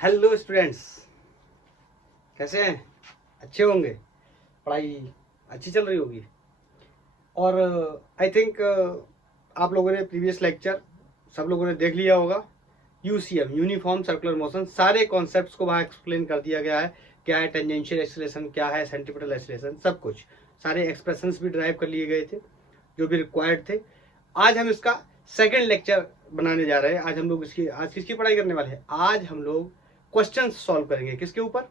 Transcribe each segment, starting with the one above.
Hello students, कैसे हैं? अच्छे होंगे। पढ़ाई अच्छी चल रही होगी। और आई थिंक आप लोगों ने प्रीवियस लेक्चर सब लोगों ने देख लिया होगा। यूसीएम, यूनिफॉर्म सर्कुलर मोशन, सारे कॉन्सेप्ट्स को वहाँ एक्सप्लेन कर दिया गया है। क्या है टेंजेंशियल एक्सीलरेशन, क्या है सेंट्रीपिटल एक्सीलरेशन, सब कुछ, सारे एक्सप्रेशंस भी ड्राइव कर लिए गए थे जो भी रिक्वायर्ड थे। आज हम इसका सेकेंड लेक्चर बनाने जा रहे हैं। आज हम लोग आज किसकी पढ़ाई करने वाले हैं? आज हम लोग क्वेश्चन सॉल्व करेंगे। किसके ऊपर?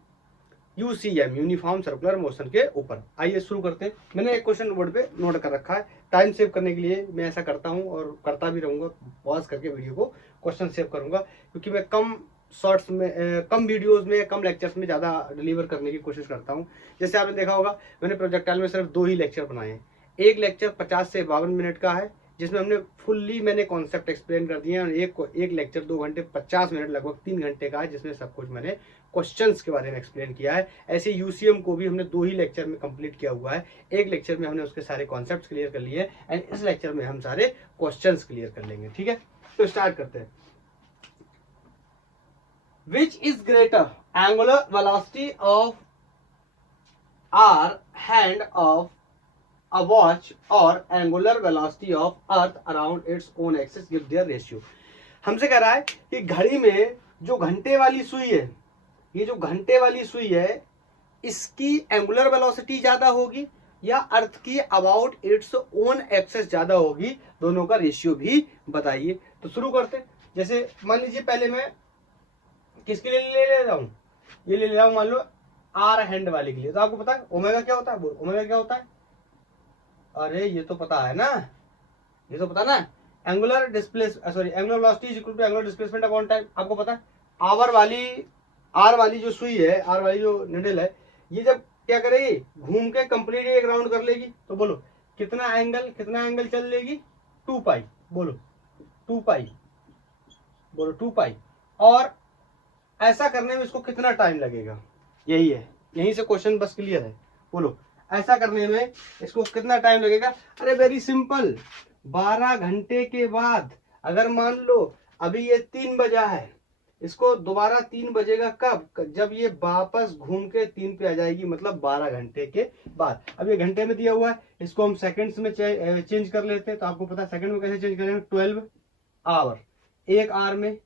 यूसीएम, यूनिफॉर्म सर्कुलर मोशन के ऊपर। आइए शुरू करते हैं। मैंने एक क्वेश्चन बोर्ड पे नोट कर रखा है। टाइम सेव करने के लिए मैं ऐसा करता हूँ और करता भी रहूंगा। पॉज करके वीडियो को क्वेश्चन सेव करूंगा, क्योंकि मैं कम शॉर्ट्स में, कम वीडियोस में, कम लेक्चर्स में ज़्यादा डिलीवर करने की कोशिश करता हूँ। जैसे आपने देखा होगा, मैंने प्रोजेक्टाइल में सिर्फ 2 ही लेक्चर बनाए हैं। एक लेक्चर 50 से 52 मिनट का है, जिसमें हमने फुल्ली मैंने कॉन्सेप्ट एक्सप्लेन कर दिए। और एक लेक्चर 2 घंटे 50 मिनट, लगभग 3 घंटे का है, जिसमें सब कुछ मैंने क्वेश्चंस के बारे में एक्सप्लेन किया है। ऐसे यूसीएम को भी हमने 2 ही लेक्चर में कंप्लीट किया हुआ है। एक लेक्चर में हमने उसके सारे कॉन्सेप्ट्स क्लियर कर लिए एंड इस लेक्चर में हम सारे क्वेश्चंस क्लियर कर लेंगे। ठीक है, तो स्टार्ट करते हैं। Which is greater, angular velocity of hour hand of a watch or angular velocity of earth around its own axis, give their ratio। हमसे कह रहा है कि घड़ी में जो घंटे वाली सुई है, ये जो घंटे वाली सुई है, इसकी एंगुलर वेलोसिटी ज्यादा होगी या अर्थ की अबाउट इट्स ओन एक्सेस ज्यादा होगी, दोनों का रेशियो भी बताइए। तो शुरू करते। जैसे मान लीजिए पहले मैं किसके लिए ले रहा हूं, ये ले रहा हूं मान लो आर हैंड वाले के लिए। तो आपको पता है ओमेगा क्या होता है? ओमेगा क्या होता है? अरे ये तो पता है ना, ये तो पता ना। Angular angular velocity is equal to angular displacement upon time. आपको पता है आर वाली जो सुई है, आर वाली जो निडल है, ये जब क्या करेगी, घूम के कंप्लीट एक राउंड कर लेगी, तो बोलो कितना एंगल चल लेगी? 2 पाई। बोलो 2 पाई, बोलो 2 पाई। और ऐसा करने में इसको कितना टाइम लगेगा? यही है, यहीं से क्वेश्चन बस क्लियर है। बोलो ऐसा करने में इसको कितना टाइम लगेगा? अरे वेरी सिंपल, 12 घंटे के बाद, अगर मान लो अभी ये 3 बजा है, इसको दोबारा 3 बजेगा कब? जब ये वापस घूम के 3 पे आ जाएगी, मतलब 12 घंटे के बाद। अब ये घंटे में दिया हुआ है, इसको हम सेकंड्स में चेंज कर लेते हैं। तो आपको पता है सेकंड में कैसे चेंज करेंगे? 12 आवर, एक आवर में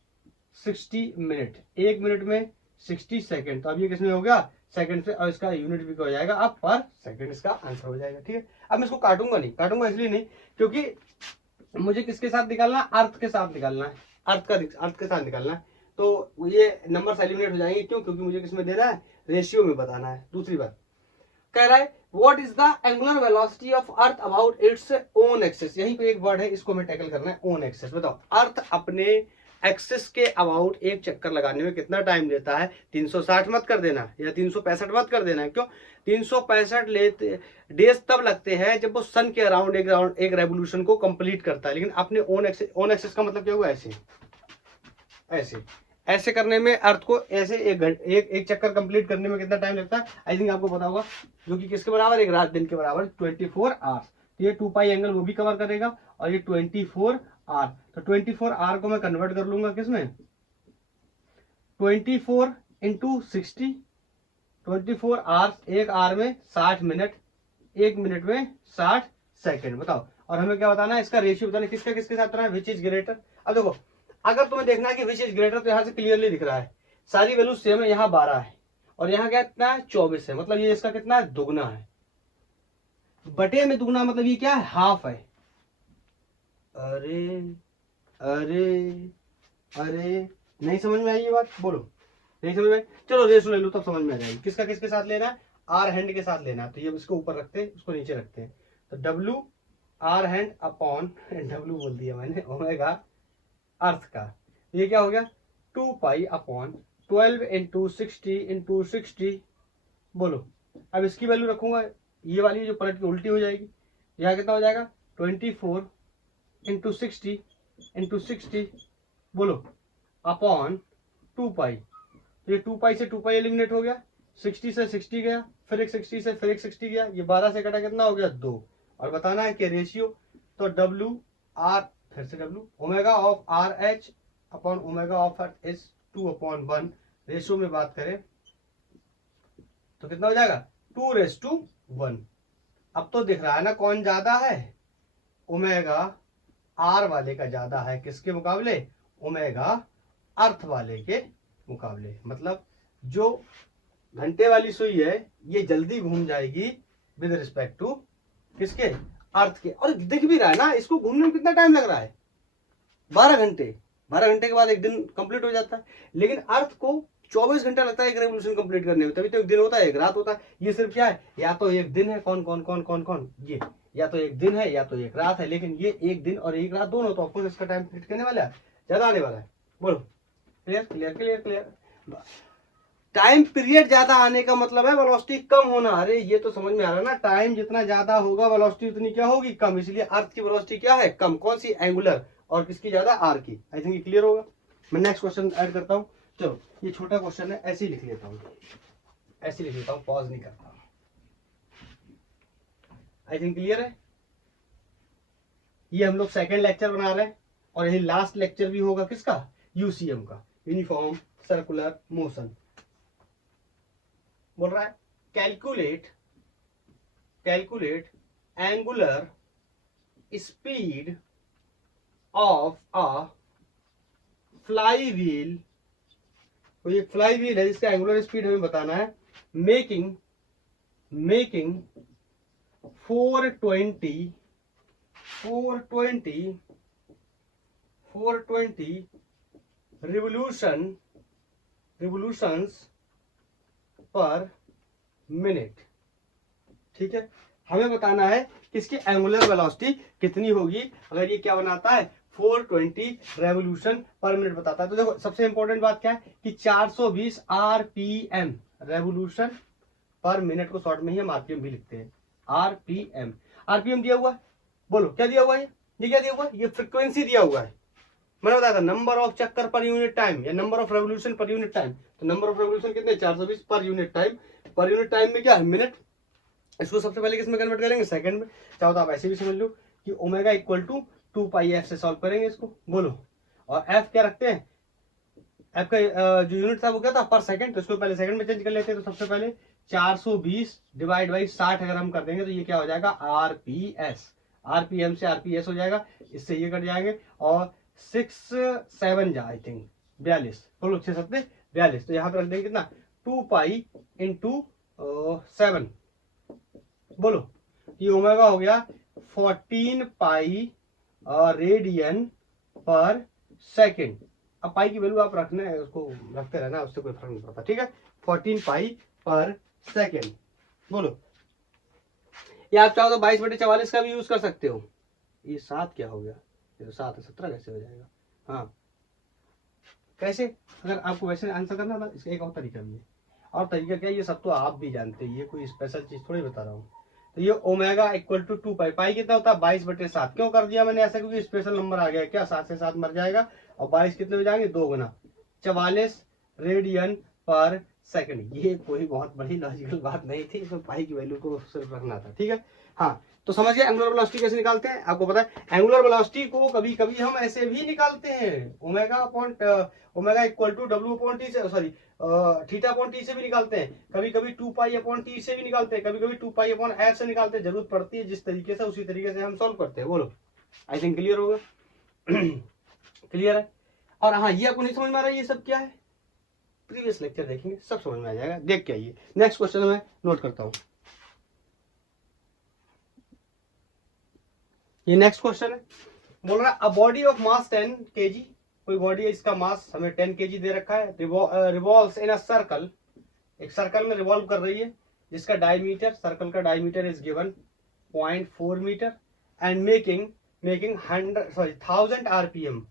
60 मिनट, एक मिनट में 60 सेकंड। तो अब ये किसमें हो गया? सेकंड से, और इसका यूनिट भी हो जाएगा अब पर सेकंड, इसका आंसर हो जाएगा। ठीक है, अब मैं इसको काटूंगा इसलिए नहीं, क्योंकि मुझे किसके साथ निकालना है? अर्थ के साथ निकालना है, अर्थ के साथ निकालना है। तो ये नंबर एलिमिनेट हो जाएंगे। क्यों? क्योंकि मुझे किसमें देना है? रेशियो में बताना है। दूसरी बात कह रहा है what is the angular velocity of earth about its own axis. यहीं पे एक वर्ड है, इसको हमें टैकल करना है, ओन एक्सिस। बताओ अर्थ अपने एक्सिस के अबाउट एक चक्कर लगाने में कितना टाइम लेता है? 360 मत कर देना या 365 मत कर देना। क्यों? 365 लेते डेज तब लगते हैं जब वो सन के अराउंड एक रेवोल्यूशन को कंप्लीट करता है। लेकिन अपने ओन एक्सिस का मतलब क्या हुआ? ऐसे ऐसे ऐसे करने में, अर्थ को ऐसे एक चक्कर कंप्लीट करने में कितना टाइम लगता है? आई थिंक आपको पता होगा, जो कि किसके बराबर? एक रात दिन के बराबर, 24 आवर्स। तो ये 2 पाई एंगल वो भी कवर करेगा, और ये 24 आवर। तो 24 आवर को मैं कन्वर्ट कर लूंगा किसमें? 24 इंटू 60, 24 आवर्स, एक आवर में 60 मिनट, एक मिनट में 60 सेकंड। बताओ, और हमें क्या बताना है? इसका रेशियो बताना है, किसका किसके साथ बताना है? विच इज ग्रेटर। अब देखो, अगर तुम्हें देखना है कि विच इज ग्रेटर, तो यहां से क्लियरली दिख रहा है सारी वैल्यू सेम है। यहाँ 12 है और यहाँ क्या कितना है? 24 है। मतलब ये इसका कितना है? दुगना है। बटे में दुगना मतलब ये क्या है? हाफ है। अरे अरे अरे, नहीं समझ में आई ये बात? बोलो नहीं समझ में? चलो रेशो ले लो, तब समझ में आ जाएगी। किसका किसके साथ लेना है? आर हैंड के साथ लेना है। तो ये इसको ऊपर रखते हैं, उसको नीचे रखते हैं। तो W R hand upon W बोल दिया मैंने, ओमेगा अर्थ का। ये क्या हो गया? 2 पाई अपॉन 12 इंटू 60। बोलो, अब इसकी वैल्यू रखूंगा, ये वाली जो पलट की उल्टी हो जाएगी। यहाँ कितना हो जाएगा? 24 इंटू 60। बोलो अपॉन 2 पाई। तो ये 2 पाई से 2 पाई एलिमिनेट हो गया, 60 से 60 गया, फिर एक 60 से फिर एक 60 गया, ये 12 से कटा कितना हो गया? 2। और बताना है कि रेशियो। तो डब्ल्यू आर, फिर से W, omega of R H upon omega of earth is 2/1। Ratio में बात करें तो कितना हो जाएगा 2:1। अब तो दिख रहा है ना कौन ज्यादा है, ओमेगा आर वाले का ज्यादा है, किसके मुकाबले, ओमेगा अर्थ वाले के मुकाबले। मतलब जो घंटे वाली सुई है ये जल्दी घूम जाएगी विद रिस्पेक्ट टू किसके, अर्थ के। और दिख भी रहा है ना, इसको घूमने में कितना टाइम लग रहा है, 12 घंटे। 12 घंटे के बाद एक दिन कंप्लीट हो जाता है। लेकिन अर्थ को 24 घंटा लगता है एक रेवोल्यूशन कंप्लीट करने में, तभी तो एक दिन होता है, एक रात होता है। ये सिर्फ क्या है, या तो एक दिन है, कौन कौन कौन कौन कौन, ये या तो एक दिन है या तो एक रात है। लेकिन ये एक दिन और एक रात दोनों, तो ऑफकोर्स इसका टाइम फिट करने वाला है, ज्यादा आने वाला है। बोलो, clear clear clear clear. Time period ज्यादा आने का मतलब है वेलोसिटी कम होना। अरे ये तो समझ में आ रहा है ना, टाइम जितना ज्यादा होगा वेलोसिटी उतनी क्या होगी, कम। इसलिए अर्थ की वेलोसिटी क्या है, कम। कौन सी, एंगुलर, और किसकी ज्यादा, आर की। आई थिंक ये क्लियर होगा। मैं नेक्स्ट क्वेश्चन ऐड करता हूँ। चलो ये छोटा क्वेश्चन है, ऐसे ही लिख लेता हूँ, ऐसे लिख लेता हूँ, पॉज नहीं करता। आई थिंक क्लियर है। ये हम लोग सेकेंड लेक्चर बना रहे हैं और यही लास्ट लेक्चर भी होगा किसका, यूसीएम का, यूनिफॉर्म सर्कुलर मोशन। बोल रहा है calculate angular speed of a fly wheel. तो ये फ्लाई व्हील है जिसका एंगुलर स्पीड हमें बताना है, मेकिंग 420 revolutions पर मिनट। ठीक है, हमें बताना है कि इसकी एंगुलर वेलोसिटी कितनी होगी अगर ये क्या बनाता है, 420 रेवोल्यूशन पर मिनट बताता है। तो देखो सबसे इंपॉर्टेंट बात क्या है कि 420 आरपीएम, रेवोल्यूशन पर मिनट को शॉर्ट में ही हम आरपीएम भी लिखते हैं, आरपीएम। आरपीएम दिया हुआ है, बोलो क्या दिया हुआ है, ये क्या दिया हुआ है, ये फ्रीक्वेंसी दिया हुआ है। मैंने बताया था नंबर ऑफ चक्कर पर यूनिट टाइम या number of revolution per unit time. तो नंबर ऑफ रेवोल्यूशन कितने, 420 per unit time. Per unit time में क्या है, मिनट। इसको सबसे पहले किसमें कन्वर्ट करेंगे, सेकंड में। चाहो तो आप ऐसे भी समझ लो कि ओमेगा इक्वल टू 2πf से सॉल्व करेंगे इसको, बोलो। और एफ क्या रखते हैं, एफ का जो यूनिट था वो क्या था, पर सेकंड। तो इसको पहले सेकंड में चेंज कर लेते हैं। तो सबसे पहले 420 डिवाइड बाई 60 अगर हम कर देंगे तो ये क्या हो जाएगा, आरपीएस। आरपीएम से आरपीएस हो जाएगा, इससे ये कट जाएंगे। और 6 7 जा आई थिंक 42, बोलो 6 7 42। तो यहाँ पे रख देंगे कितना, 2π इंटू 7, बोलो। ये ओमेगा हो गया 14 पाई रेडियन पर सेकेंड। अब पाई की वैल्यू आप रखना है, उसको रखते रहना, उससे कोई फर्क नहीं पड़ता। ठीक है, 14 पाई पर सेकेंड, बोलो। या आप चाहो तो 22/44 का भी यूज कर सकते हो। ये 7 क्या हो गया, ये तो 7 है, 17 कैसे हो जाएगा। हाँ कैसे, अगर आपको वैसे आंसर करना था, इसका एक और तरीका भी है। और तरीका क्या है, ये सब तो आप भी जानते हैं, ये कोई स्पेशल चीज थोड़ी बता रहा हूँ। तो ये ओमेगा इक्वल टू 2π, पाई कितना होता है 22/7। क्यों कर दिया मैंने ऐसा, क्योंकि स्पेशल नंबर आ गया क्या, 7 से 7 मर जाएगा और 22 कितने हो जाएंगे, 2 गुना 44 रेडियन पर सेकंड। ये कोई बहुत बड़ी लॉजिकल बात नहीं थी, इसमें पाई की वैल्यू को सिर्फ रखना था। ठीक है, हाँ तो समझ गए एंगुलर वेलोसिटी कैसे निकालते हैं। आपको पता है एंगुलर वेलोसिटी को कभी कभी हम ऐसे भी निकालते हैं, ओमेगा इक्वल टू W/T से, सॉरी θ/T से भी निकालते हैं। कभी कभी 2π/T से भी निकालते हैं, कभी कभी 2π/f से निकालते हैं। जरूरत पड़ती है जिस तरीके से, उसी तरीके से हम सॉल्व करते हैं। बोलो, आई थिंक क्लियर होगा। क्लियर है। और हाँ ये आपको नहीं समझ में आ रहा है ये सब क्या है, प्रीवियस लेक्चर देखेंगे सब समझ में आ जाएगा। देख के आइए, नेक्स्ट क्वेश्चन मैं नोट करता हूं। ये नेक्स्ट क्वेश्चन है, बोल रहा है a body of mass 10 kg, कोई बॉडी है इसका मास हमें 10 kg दे रखा है, रिवॉल्व्स इन अ सर्कल, एक सर्कल में रिवॉल्व कर रही है, जिसका डायमीटर, सर्कल का diameter is given 0.4 metre and making 1000 RPM,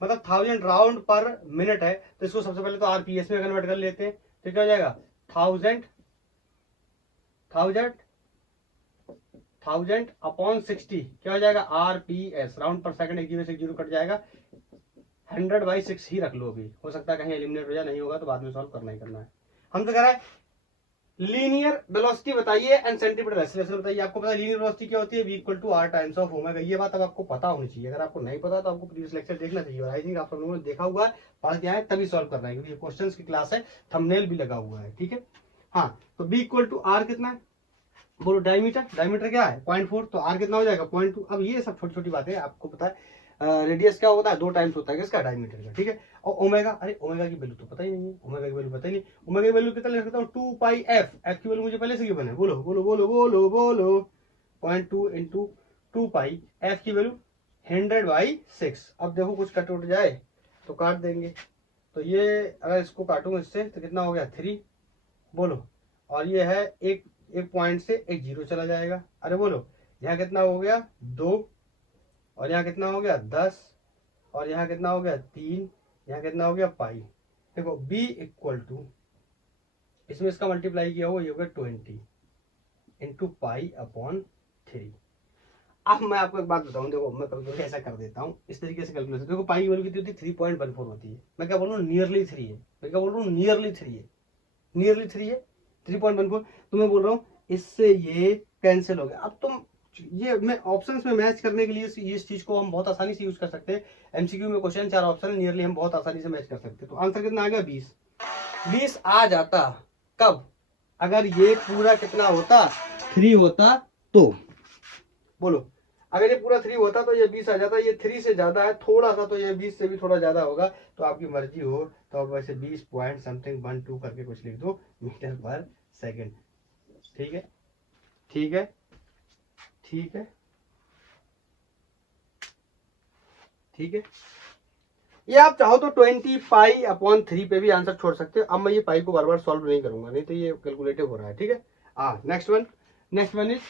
मतलब 1000 राउंड पर मिनट है। तो इसको सबसे पहले तो आरपीएस में कन्वर्ट कर लेते हैं। तो क्या हो जाएगा, 1000/60 क्या हो जाएगा, आरपीएस, राउंड पर सेकंड, एक जीरो से एक जीरो कट जाएगा। 100/6 ही रख लो, अभी हो सकता है कहीं एलिमिनेट हो जाए, नहीं होगा तो बाद में सॉल्व करना ही करना है। हम तो कह रहा है लीनियर वेलोसिटी बताइए एंड सेंटीमीटर एक्सीलरेशन बताइए। आपको पता है लीनियर वेलोसिटी क्या होती है, v equal to R times of omega. ये बात अब आपको पता होनी चाहिए, अगर आपको नहीं पता तो आपको प्रीवियस लेक्चर देखना चाहिए, और आई थिंक आप लोगों ने देखा हुआ है, पढ़ के आए तभी सॉल्व करना है, क्योंकि ये क्वेश्चंस की क्लास है, थंबनेल भी लगा हुआ है, ठीक है। हाँ, तो v इक्वल टू आर कितना है, बोलो डायमीटर, डायमीटर क्या है 0.4, तो आर कितना हो जाएगा 0.2। अब ये सब छोटी छोटी बातें आपको पता है। रेडियस क्या होता है, 2 टाइम्स होता है किसका, डायमीटर का, ठीक है। और ओमेगा, अरे ओमेगा की वैल्यू तो पता ही नहीं है, ओमेगा की वैल्यू पता ही नहीं। ओमेगा की वैल्यू कितना लिख सकता हूँ, 2 पाई एफ, एफ की वैल्यू मुझे पहले से गिवन है, बोलो बोलो बोलो बोलो बोलो, 0.2 इंटू 2 पाई, एफ की वैल्यू 100/6। अब देखो कुछ कट उठ जाए तो काट देंगे, तो ये अगर इसको काटूंगा इससे तो कितना हो गया 3, बोलो। और ये है एक पॉइंट से एक जीरो चला जाएगा, अरे बोलो यहाँ कितना हो गया 2, और यहाँ कितना हो गया 10, और यहाँ कितना हो गया 3, यहाँ कितना हो गया पाई। देखो b इक्वल टू, इसमें इसका मल्टीप्लाई किया हुआ ये हो गया 20 इंटू पाई अपॉन 3। अब मैं आपको एक बात बताऊं, देखो मैं कभी कभी ऐसा कर देता हूँ, इस तरीके से कैलकुलेशन, देखो पाई की वैल्यू कितनी होती है 3.14 होती है, मैं क्या बोल रहा हूँ नियरली 3 है, मैं क्या बोल रहा हूँ नियरली 3 है, नियरली 3 है 3.14, तो मैं बोल रहा हूँ इससे ये कैंसिल हो गया। अब तुम ये मैं ऑप्शंस में मैच करने के लिए इस चीज को हम बहुत आसानी से यूज कर सकते हैं। एमसीक्यू में क्वेश्चन 4 ऑप्शन है, नियरली हम बहुत आसानी से मैच कर सकते हैं। तो आंसर कितना आ गया 20, 20 आ जाता कब, अगर ये पूरा कितना होता 3 होता, तो बोलो अगर ये पूरा 3 होता तो ये 20 आ जाता, ये 3 से ज्यादा है थोड़ा सा, तो ये 20 से भी थोड़ा ज्यादा होगा, तो आपकी मर्जी हो तो आप वैसे 20 पॉइंट समथिंग 12 करके कुछ लिख दो मीटर पर सेकेंड, ठीक है ठीक है ठीक है ठीक है। ये आप चाहो तो 20 पाई/3 पे भी आंसर छोड़ सकते हो। अब मैं ये पाई को बार बार सॉल्व नहीं करूंगा, नहीं तो ये कैलकुलेटिव हो रहा है, ठीक है। Next one is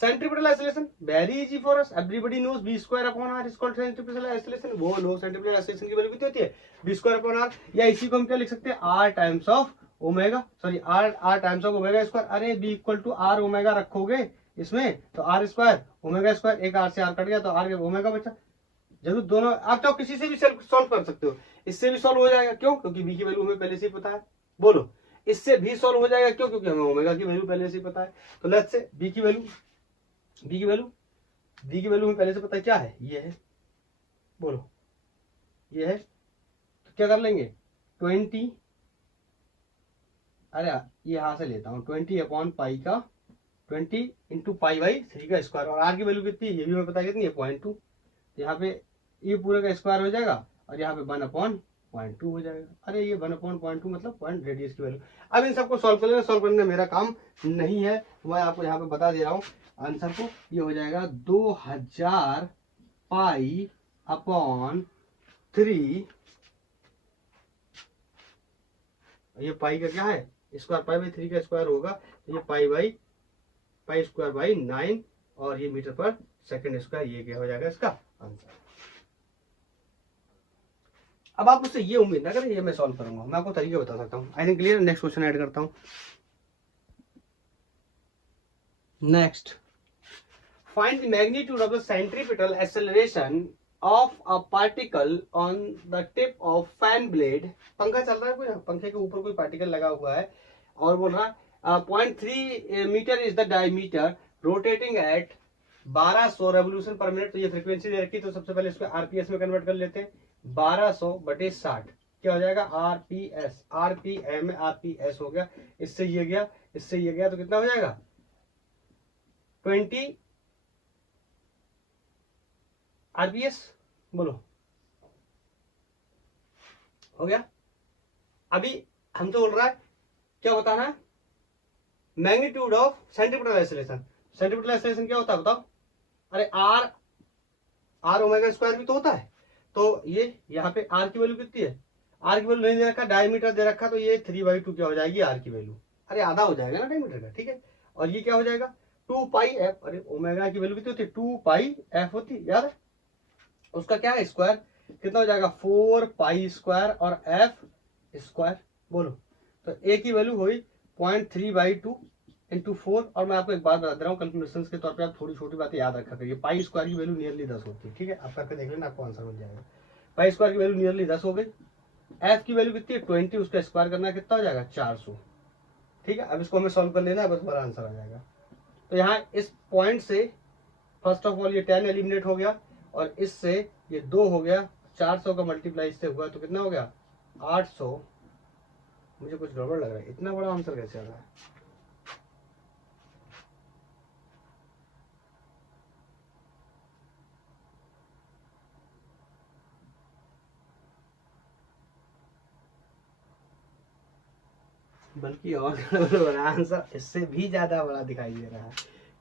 centripetal isolation, very easy for us, everybody knows b square upon r is called centripetal isolation. वो लो सेंट्रीपिटल आइसोलेशन की वैल्यू कितनी होती है b स्क्वायर अपॉन r, या इसी को हम क्या लिख सकते हैं r times of omega, sorry r times of omega square. अरे b equal to r omega रखोगे इसमें तो r स्क्वायर ओमेगा स्क्वायर, एक r से r कट गया तो r ओमेगा बचा। जरूर दोनों आप चाहो किसी से भी सॉल्व कर सकते हो, इससे भी सॉल्व हो जाएगा, क्यों, क्योंकि b की वैल्यू हमें पहले से ही पता है, बोलो इससे भी सॉल्व हो जाएगा, क्यों, क्योंकि हमें ओमेगा की वैल्यू पहले से ही पता है। तो लेट्स से b की वैल्यू हमें पहले से पता है क्या है, ये है, बोलो ये है, तो क्या कर लेंगे 20, अरे ये यहां से लेता हूँ 20 अपॉन पाई का 20 इंटू पाई/3 का स्क्वायर, और आर की वैल्यू कितनी है ये भी हमें पता है कितनी है 0.2, यहाँ पे ये पूरे का स्क्वायर हो जाएगा, और यहाँ पे 1/0.2 हो जाएगा। अरे ये 1/0.2 मतलब पॉइंट रेडियस की वैल्यू। अब इन सबको सॉल्व कर लेना, सॉल्व करने मेरा काम नहीं है, मैं आपको यहाँ पे बता दे रहा हूँ आंसर को। ये हो जाएगा 2000 पाई/3, ये पाई का क्या है स्क्वायर, पाई/3 का स्क्वायर होगा, तो ये पाई स्क्वायर बाई 9, और ये मीटर पर सेकंड स्क्वायर, ये क्या हो जाएगा इसका आंसर। अब आप मुझसे ये उम्मीद ना करें ये मैं सॉल्व करूंगा, मैं आपको तरीके बता सकता हूँ। I think clear. Next question add करता हूँ। Next, find the magnitude of the centripetal acceleration of a particle on the tip of fan blade. पंखा चल रहा है, कोई पंखे के ऊपर कोई पार्टिकल लगा हुआ है, और बोल रहा है 0.3 metre is the diameter rotating at 1200 revolution per minute. तो ये फ्रीक्वेंसी दे रखी, तो सबसे पहले इसको आरपीएस में कन्वर्ट कर लेते हैं। 1200/60 क्या हो जाएगा आरपीएस, आरपीएम में आरपीएस हो गया, इससे ये गया, इससे ये गया, तो कितना हो जाएगा 20 आरपीएस, बोलो हो गया। अभी हमसे बोल रहा है क्या बताना है, magnitude of centripetal acceleration. Centripetal acceleration क्या होता है बताओ। अरे आर ओमेगा स्क्वायर भी तो होता है, तो ये यहाँ पे आर की वैल्यू कितनी है, आर की वैल्यू नहीं दे रखा, डायमीटर दे रखा, तो ये 3/2 क्या हो जाएगी आर की वैल्यू, अरे आधा हो जाएगा ना डायमीटर का, ठीक है। और ये क्या हो जाएगा 2 पाई एफ, अरे ओमेगा की वैल्यू कितनी होती है 2 पाई एफ होती है, याद है, उसका क्या है स्क्वायर, कितना हो जाएगा 4 पाई स्क्वायर और एफ स्क्वायर, बोलो। तो ए की वैल्यू हुई 0.3/2 इंटू 4, और मैं आपको एक बात बता दे रहा हूँ कैलकुलेशन के तौर पे, आप थोड़ी छोटी बातें याद रखा करिए। पाई स्क्वायर की वैल्यू नियरली 10 होती है, ठीक है, आप करके देख लेना आपको आंसर मिल जाएगा। पाई स्क्वायर की वैल्यू नियरली 10 हो गई, एफ की वैल्यू कितनी है 20, उसका स्क्वायर करना कितना हो जाएगा 400, ठीक है, अब इसको हमें सॉल्व कर लेना है, बस हमारा आंसर आ जाएगा। तो यहाँ इस पॉइंट से फर्स्ट ऑफ ऑल ये 10 एलिमिनेट हो गया, और इससे ये 2 हो गया, 400 का मल्टीप्लाई इससे हुआ तो कितना हो गया 800। मुझे कुछ गड़बड़ लग रहा है, इतना बड़ा आंसर कैसे आ रहा है। बल्कि और गड़बड़ हो रहा है, आंसर इससे भी ज्यादा बड़ा दिखाई दे रहा है।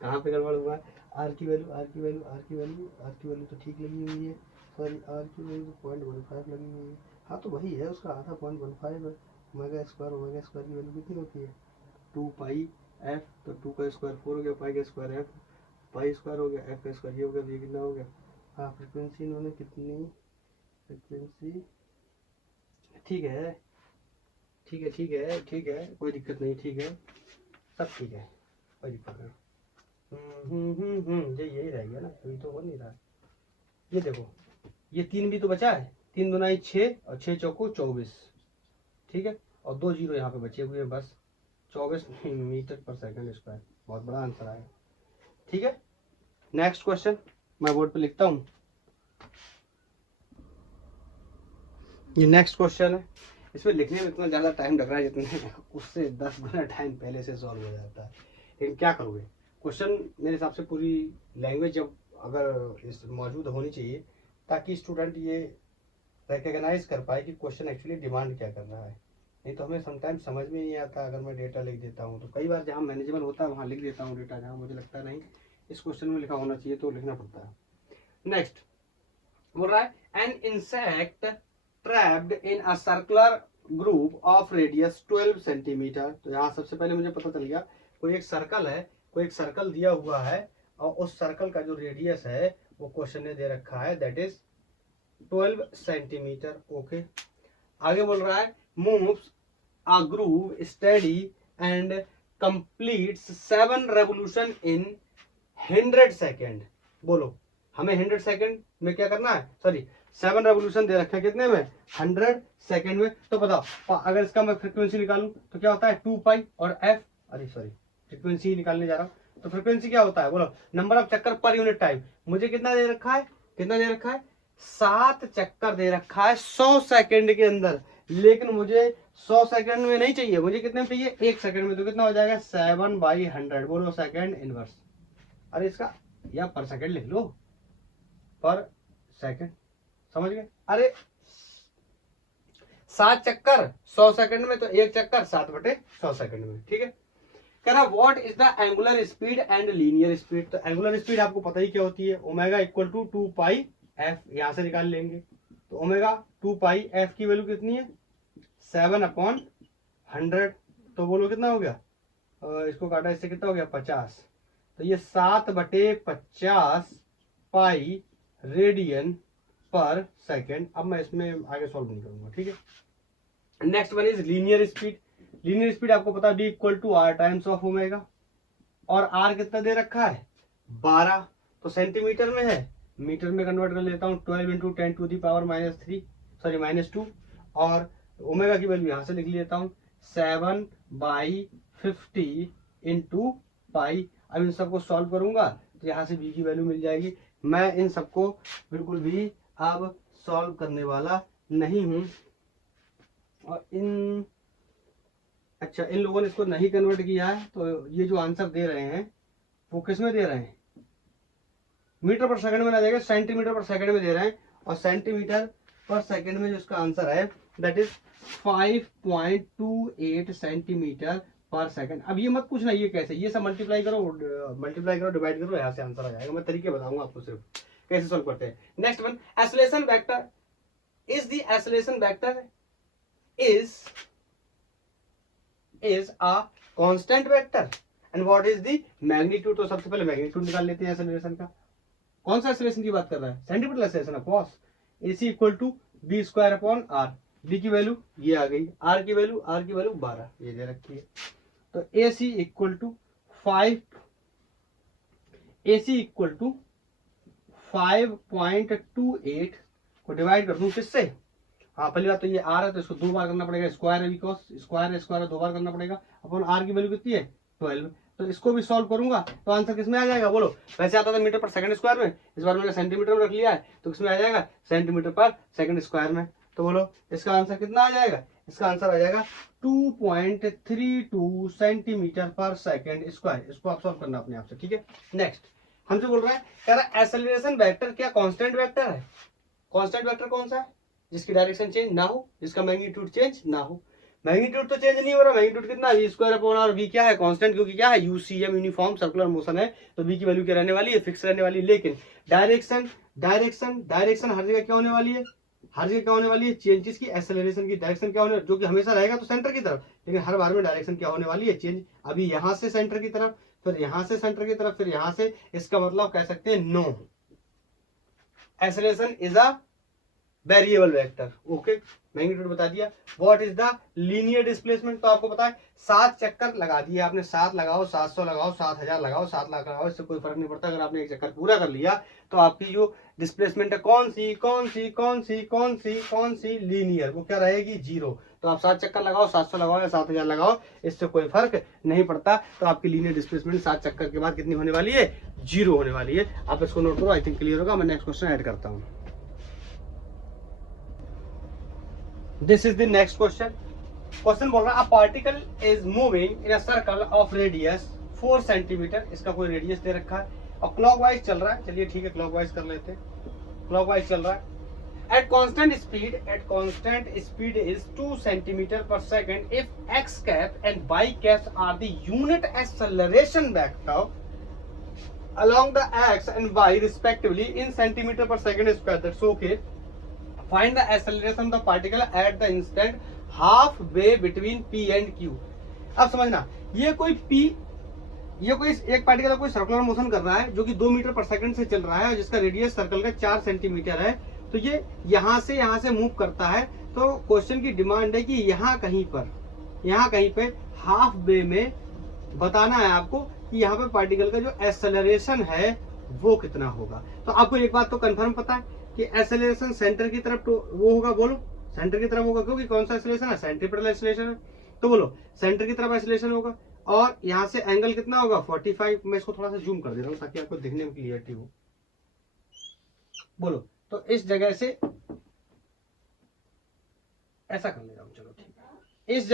कहाँ पे गड़बड़ हुआ है, आर की वैल्यू आर की वैल्यू आर की वैल्यू आर की वैल्यू तो ठीक लगी हुई है, सॉरी आर की वैल्यू तो 0.15 लगी हुई है। हाँ तो वही है, उसका आधा 0.15 है। ओमेगा स्क्वायर की वैल्यू कितनी होती है 2 पाई एफ, तो 2 का स्क्वायर 4 हो गया, पाई का स्क्वायर एफ, पाई स्क्वायर हो गया, एफ का स्क्वायर ये हो गया, ये कितना हो गया। हाँ फ्रिक्वेंसी इन्होंने कितनी, फ्रिक्वेंसी ठीक है ठीक है ठीक है ठीक है, कोई दिक्कत नहीं, ठीक है सब ठीक है, कोई दिक्कत नहीं। यही रह गया ना, अभी तो हो नहीं रहा। ये देखो ये 3 भी तो बचा है, 3 दूना 6 और 6 चौको 24, ठीक है, और 2 जीरो यहाँ पे बचे हुए हैं बस, 24 मीटर पर सेकंड स्क्वायर। बहुत बड़ा आंसर आया, ठीक है। नेक्स्ट क्वेश्चन मैं बोर्ड पे लिखता हूँ, ये नेक्स्ट क्वेश्चन है। इसमें लिखने में इतना ज़्यादा टाइम लग रहा है जितने उससे 10 गुना टाइम पहले से सॉल्व हो जाता है, लेकिन क्या करोगे। क्वेश्चन मेरे हिसाब से पूरी लैंग्वेज जब अगर इस मौजूद होनी चाहिए, ताकि स्टूडेंट ये रिकग्नाइज कर पाए कि क्वेश्चन एक्चुअली डिमांड क्या कर रहा है। नहीं तो हमें समटाइम्स समझ में नहीं आता, अगर मैं डेटा लिख देता हूँ तो कई बार जहाँ मैनेजेबल होता है वहाँ लिख देता हूँ डेटा, जहाँ मुझे लगता है नहीं इस क्वेश्चन में लिखा होना चाहिए तो लिखना पड़ता है। नेक्स्ट बोल रहा है an insect trapped in a circular group of radius 12 centimetre. तो यहाँ सबसे पहले मुझे पता चल गया कोई एक सर्कल है, कोई एक सर्कल दिया हुआ है, और उस सर्कल का जो रेडियस है वो क्वेश्चन ने दे रखा है, दैट इज 12 सेंटीमीटर। ओके, आगे बोल रहा है moves a groove study and completes 7 revolution in 100 second. बोलो हमें 100 सेकेंड में क्या करना है, सॉरी 7 रेवोल्यूशन दे रखा है कितने में 100 सेकेंड में। तो बताओ अगर इसका मैं फ्रीक्वेंसी निकालूं तो क्या होता है 2 पाई और एफ, अरे सॉरी फ्रीक्वेंसी ही निकालने जा रहा हूं, तो फ्रीक्वेंसी क्या होता है बोलो नंबर ऑफ चक्कर पर यूनिट टाइम। मुझे कितना दे रखा है, कितना दे रखा है 7 चक्कर दे रखा है 100 सेकेंड के अंदर, लेकिन मुझे 100 सेकंड में नहीं चाहिए, मुझे कितने में चाहिए 1 सेकंड में। तो कितना हो जाएगा 7/100, बोलो सेकंड इनवर्स। अरे इसका या पर सेकंड लिख लो, पर सेकंड, समझ गए। अरे 7 चक्कर 100 सेकंड में, तो 1 चक्कर 7/100 सेकंड में, ठीक है। कह रहा what is the angular speed and linear speed. तो एंगुलर स्पीड आपको पता ही क्या होती है, omega equal to 2 pi F, यहां से निकाल लेंगे। तो ओमेगा 2 पाई एफ की वैल्यू कितनी है 7/100। तो बोलो कितना हो गया, इसको काटा इससे कितना हो गया 50। तो ये 7/50 पाई रेडियन पर सेकेंड। अब मैं इसमें आगे सॉल्व नहीं करूंगा, ठीक है। Next one is linear speed. Linear speed आपको पता है B equal to R times of omega, और आर कितना दे रखा है 12, तो सेंटीमीटर में है, मीटर में कन्वर्ट कर लेता हूँ 12 इंटू 10⁻³ सॉरी -2, और ओमेगा की वैल्यू यहां से लिख लेता हूँ 7/50 इंटू पाई। अब इन सबको सॉल्व करूंगा तो यहाँ से बी की वैल्यू मिल जाएगी। मैं इन सबको बिल्कुल भी अब सॉल्व करने वाला नहीं हूं, और अच्छा इन लोगों ने इसको नहीं कन्वर्ट किया है, तो ये जो आंसर दे रहे हैं वो किस में दे रहे हैं, मीटर पर सेकंड में ना देगा, सेंटीमीटर पर सेकंड में दे रहे हैं, और सेंटीमीटर पर सेकंड में जो इसका आंसर है दैट इज 5.28 सेंटीमीटर पर सेकंड। अब ये मत पूछना ये कैसे, ये सब मल्टीप्लाई करो डिवाइड करो, यहाँ से आंसर आ जाएगा। मैं तरीके बताऊंगा आपको सिर्फ कैसे सॉल्व करते हैं। Next one acceleration vector is the acceleration vector is a constant vector and what is the magnitude। तो सबसे पहले मैग्नीट्यूड निकाल लेते हैं एक्सेलरेशन का। कौन सा एक्सेलरेशन की बात कर रहा है, centimetre acceleration of course. AC equal to b²/r, b की वैल्यू ये आ गई, r की वैल्यू 12 ये दे रखी है। तो AC इक्वल टू 5.28 को डिवाइड कर दूं किससे, हाँ पहली बात तो ये आर है तो इसको 2 बार करना पड़ेगा, स्क्वायर है बिकॉज स्क्वायर है, स्क्वायर 2 बार करना पड़ेगा, अपन आर की वैल्यू कितनी है 12। तो इसको भी सॉल्व करूंगा तो आंसर किसमें आ जाएगा बोलो, वैसे आता था मीटर पर सेकंड स्क्वायर में, इस बार मैंने सेंटीमीटर में रख लिया है तो किसमें आ जाएगा सेंटीमीटर पर सेकंड स्क्वायर में। तो बोलो इसका आंसर कितना आ जाएगा, इसका आंसर आ जाएगा 2.32 सेंटीमीटर पर सेकंड स्क्वायर। इसको आप सॉल्व करना अपने आप से, ठीक है। नेक्स्ट हमसे बोल रहा है कह रहा है एक्सेलरेशन वेक्टर क्या कांस्टेंट वेक्टर है। कांस्टेंट वेक्टर कौन सा है, जिसकी डायरेक्शन चेंज ना हो, जिसका मैग्नीट्यूड चेंज ना हो। मैग्नीट्यूड तो चेंज नहीं हो रहा, मैग्नीट्यूड कितना v square upon R, v क्या है कांस्टेंट, क्योंकि क्या है यूसीएम यूनिफॉर्म सर्कुलर मोशन है तो v की वैल्यू क्या रहने वाली है फिक्स रहने वाली है। लेकिन डायरेक्शन डायरेक्शन डायरेक्शन हर जगह क्या होने वाली है, हर जगह क्या होने वाली है चेंज, की एक्सेलरेशन की डायरेक्शन क्या होने, जो कि हमेशा रहेगा तो सेंटर की तरफ, लेकिन हर बार में डायरेक्शन क्या होने वाली है चेंज। अभी यहां से सेंटर की तरफ, फिर यहां से सेंटर की तरफ, फिर यहां से, इसका मतलब कह सकते हैं no, acceleration is a variable vector. Okay magnitude बता दिया। What is the linear displacement, तो आपको पता है 7 चक्कर लगा दिए आपने, 7 लगाओ 700 लगाओ 7000 लगाओ 7 लाख लगाओ, इससे कोई फर्क नहीं पड़ता। अगर आपने एक चक्कर पूरा कर लिया तो आपकी जो डिस्प्लेसमेंट है कौन सी कौन सी कौन सी कौन सी कौन सी लीनियर, वो क्या रहेगी 0। तो आप 7 चक्कर लगाओ 700 लगाओ या 7000 लगाओ, इससे कोई फर्क नहीं पड़ता। तो आपकी लीनियर डिस्प्लेसमेंट 7 चक्कर के बाद कितनी होने वाली है 0 होने वाली है। आप इसको नोट करो, आई थिंक क्लियर होगा। मैं नेक्स्ट क्वेश्चन ऐड करता हूँ। This is the next question. Question बोल रहा है a particle is moving in a circle of radius 4 centimetre, इसका कोई रेडियस दे रखा है और क्लॉकवाइज चल रहा है। चलिए ठीक है क्लॉकवाइज कर लेते हैं, क्लॉकवाइज चल रहा है। At constant speed is 2 centimeter per second if x cap and y caps are the unit acceleration vector along the x and y respectively in centimeter per second square. That's okay. Find the acceleration of the particle at the instant halfway between P and Q. अब समझना, ये कोई एक particle का कोई circular motion कर रहा है जो कि 2 मीटर पर सेकंड से चल रहा है, जिसका रेडियस सर्कल का 4 सेंटीमीटर है। तो ये यहाँ से मूव करता है। तो क्वेश्चन की डिमांड है कि यहाँ कहीं पे हाफ वे में बताना है आपको कि यहाँ पे पार्टिकल का जो एक्सेलरेशन है वो कितना होगा। तो आपको एक बात तो कंफर्म पता है कि एक्सेलरेशन सेंटर की तरफ तो वो होगा, बोलो सेंटर की तरफ होगा, क्योंकि कौन सा एक्सेलरेशन है सेंट्रीपिटल एक्सेलरेशन है। तो बोलो सेंटर की तरफ एक्सेलरेशन होगा और यहाँ से एंगल कितना होगा 45। मैं इसको थोड़ा सा जूम कर दे रहा हूँ ताकि आपको दिखने में क्लियरिटी हो। बोलो तो इस जगह से ऐसा कर ले रहा हूँ, चलो ठीक है। इस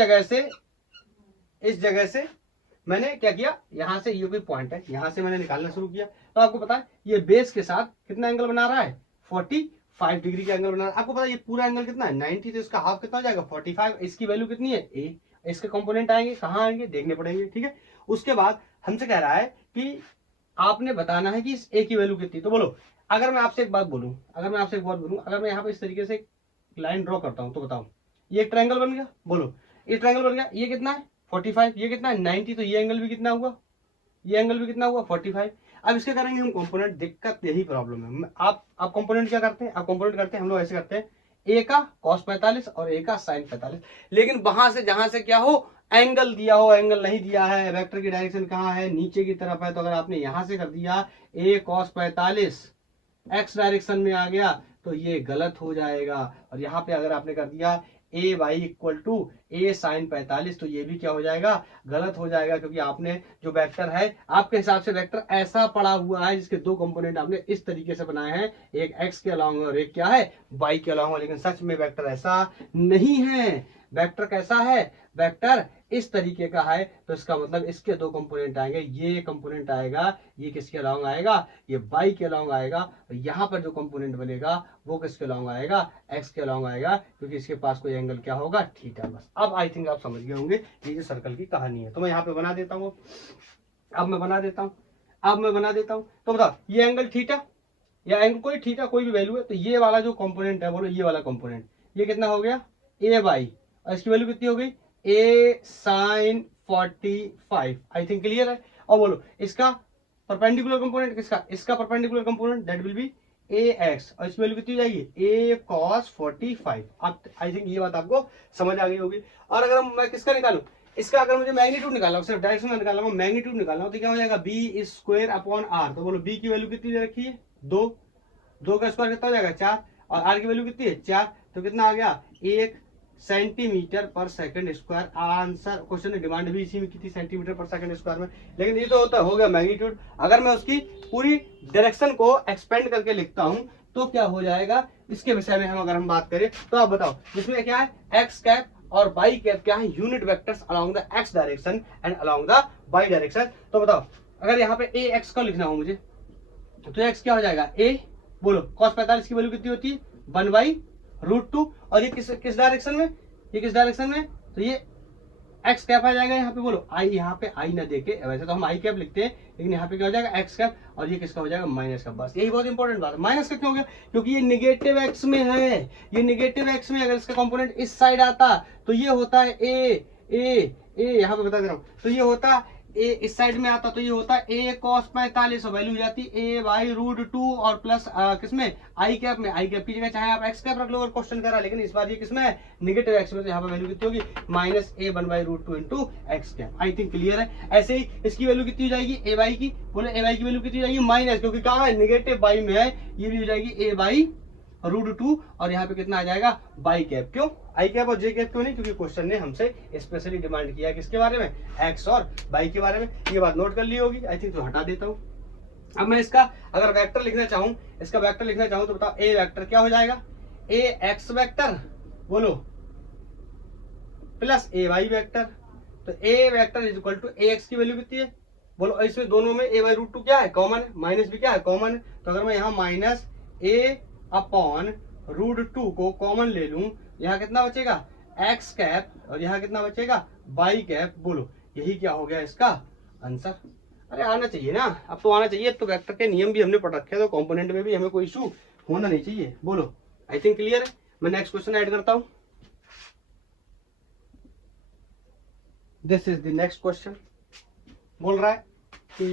जगह से मैंने क्या किया, यहां से ये कोई पॉइंट है, यहां से मैंने निकालना शुरू किया। तो आपको पता है ये बेस के साथ कितना एंगल बना रहा है 45 डिग्री का एंगल बना रहा है। आपको पता है ये पूरा एंगल कितना है 90, तो इसका हाफ कितना हो जाएगा 45। इसकी वैल्यू कितनी है a, इसके कंपोनेंट आएंगे कहाँ आएंगे देखने पड़ेंगे, ठीक है। उसके बाद हमसे कह रहा है कि आपने बताना है कि इस a की वैल्यू कितनी। तो बोलो अगर मैं आपसे एक बात बोलूं, अगर मैं यहाँ पे इस तरीके से लाइन ड्रॉ करता हूं तो बताओ ये एक ट्रायंगल बन गया। बोलो ये ट्रायंगल बन गया, ये कितना है 45, ये कितना है 90, तो ये एंगल भी कितना हुआ, ये एंगल भी कितना हुआ 45। अब इसके करेंगे हम कंपोनेंट, दिक्कत यही प्रॉब्लम है। आप कंपोनेंट क्या करते हैं, आप कंपोनेंट करते हैं हम लोग ऐसे करते हैं, ए का cos 45 और ए का sin 45। लेकिन वहां से जहां से क्या हो एंगल दिया हो, एंगल नहीं दिया है, वेक्टर की डायरेक्शन कहाँ है नीचे की तरफ है। तो अगर आपने यहां से कर दिया a cos 45 x डायरेक्शन में आ गया तो ये गलत हो जाएगा। और यहाँ पे अगर आपने कर दिया A Y equal to A sine 45 तो ये भी क्या हो जाएगा गलत हो जाएगा, क्योंकि आपने जो वेक्टर है आपके हिसाब से वेक्टर ऐसा पड़ा हुआ है जिसके 2 कंपोनेंट आपने इस तरीके से बनाए हैं, एक एक्स के अलॉन्ग और एक क्या है वाई के अलॉन्ग। लेकिन सच में वेक्टर ऐसा नहीं है। वेक्टर कैसा है, वेक्टर इस तरीके का है। तो इसका मतलब इसके 2 कंपोनेंट आएंगे, ये कंपोनेंट आएगा, ये किसके अलॉन्ग आएगा, ये वाई के अलॉन्ग आएगा। यहाँ पर जो कंपोनेंट बनेगा वो किसके अलॉन्ग आएगा, एक्स के अलॉन्ग आएगा, क्योंकि इसके पास कोई एंगल क्या होगा थीटा। बस अब आई थिंक आप समझ गए होंगे ये जो सर्कल की कहानी है। तो मैं यहाँ पे बना देता हूँ, अब मैं बना देता हूँ। तो बताओ ये एंगल थीटा या एंगल कोई थीटा कोई भी वैल्यू है, तो ये वाला जो कंपोनेंट है, बोलो ये वाला कंपोनेंट ये कितना हो गया ए वाई, और इसकी वैल्यू कितनी हो गई ए साइन 45। आई थिंक क्लियर है। और बोलो इसका परपेंडिकुलर कंपोनेंट किसका, इसका perpendicular component that will be A x, और इसकी वैल्यू कितनी हो जाएगी ए कॉस 45। अब आई थिंक ये बात आपको समझ आ गई होगी। और अगर मैं किसका निकालूं, इसका अगर मुझे मैग्नीट्यूड निकालना हो, सिर्फ डायरेक्शन में निकालना हो, मैग्नीट्यूड निकालना हो, तो क्या हो जाएगा बी स्क्वायर अपॉन आर। तो बोलो बी की वैल्यू कितनी दे रखी है 2 का स्क्वायर कितना हो जाएगा 4, और आर की वैल्यू कितनी है 4, तो कितना आ गया 1 सेंटीमीटर पर सेकंड स्क्वायर। आंसर क्वेश्चन ने डिमांड भी इसी में की थी, सेंटीमीटर पर सेकंड स्क्वायर में, लेकिन ये तो होता हो गया मैग्नीट्यूड। अगर मैं उसकी पूरी डायरेक्शन को एक्सपेंड करके लिखता हूं तो क्या हो जाएगा, इसके विषय में हम अगर हम बात करें तो आप बताओ, जिसमें क्या है एक्स कैप और बाई कैप क्या है, unit vectors along the x direction and along the by direction. तो बताओ अगर यहाँ पे ए एक्स का लिखना हो मुझे, तो एक्स क्या हो जाएगा, ए बोलो cos 45 की वैल्यू कितनी होती है, 1/√2। और ये किस डायरेक्शन में, ये किस डायरेक्शन में, तो ये एक्स कैप आ जाएगा यहाँ पे। बोलो आई, यहाँ पे आई ना देके, वैसे तो हम आई कैप लिखते हैं, लेकिन यहाँ पे क्या हो जाएगा एक्स कैप, और ये किसका हो जाएगा, माइनस का। बस यही बहुत इंपॉर्टेंट बात है। माइनस का क्यों हो गया, क्योंकि ये निगेटिव एक्स में है, ये निगेटिव एक्स में अगर इसका कंपोनेंट इस साइड आता तो ये होता है ए यहाँ पे बता दे रहा हूँ, तो ये होता ए इस साइड में आता तो ये होता ए cos 45, वैल्यू हो जाती a/√2 और प्लस किसमें, आई कैप में। आई कैप की जगह चाहे आप एक्स कैप रख लो अगर क्वेश्चन करा, लेकिन इस बार ये किसमें है, निगेटिव एक्स में, तो यहाँ पे वैल्यू कितनी होगी, -a1/√2 into x cap. I think clear है। ऐसे ही इसकी वैल्यू कितनी हो जाएगी, ए वाई की, बोले ए वाई की वैल्यू कितनी हो जाएगी, माइनस, क्योंकि कहा है निगेटिव बाई में है, ये भी हो जाएगी a/√2, और यहाँ पे कितना आ जाएगा, बाई कैप। क्यों आई कैप और जे कैप क्यों नहीं, क्योंकि क्वेश्चन ने हमसे स्पेशली डिमांड किया किसके बारे में, एक्स और बाई के बारे में। ये बात नोट कर ली होगी आई थिंक, तो हटा देता हूँ। अब मैं इसका अगर वेक्टर लिखना चाहूँ, इसका वेक्टर लिखना चाहूँ तो बताओ ए वेक्टर क्या हो जाएगा, ए एक्स वेक्टर बोलो प्लस ए वाई वेक्टर। तो A vector is equal to A X की वैल्यू कितनी है, बोलो इसमें दोनों में a/√2 क्या है, कॉमन है, माइनस भी क्या है, कॉमन है। तो अगर मैं यहाँ -a/√2 को कॉमन ले लूं, यहाँ कितना बचेगा, एक्स कैप, और यहाँ कितना बचेगा, बाई कैप। बोलो यही क्या हो गया इसका आंसर। अरे आना चाहिए ना, अब तो आना चाहिए, अब तो वेक्टर के नियम भी हमने पढ़ रखे हैं, तो कंपोनेंट में भी हमें कोई इशू होना नहीं चाहिए। बोलो आई थिंक क्लियर है। मैं नेक्स्ट क्वेश्चन ऐड करता हूं। This is the next question. बोल रहा है कि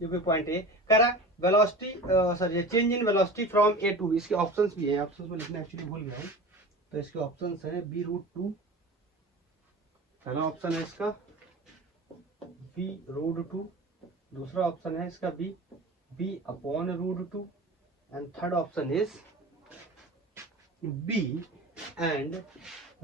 ये कोई पॉइंट ए कह रहा है velocity, sorry change in velocity from A to B. इसके ऑप्शंस भी हैं, ऑप्शंस में लिखना एक्चुअली भूल गया हूँ, तो इसके ऑप्शंस हैं b√2, पहला ऑप्शन है इसका b√2, दूसरा ऑप्शन है इसका b/√2, and third option is b, and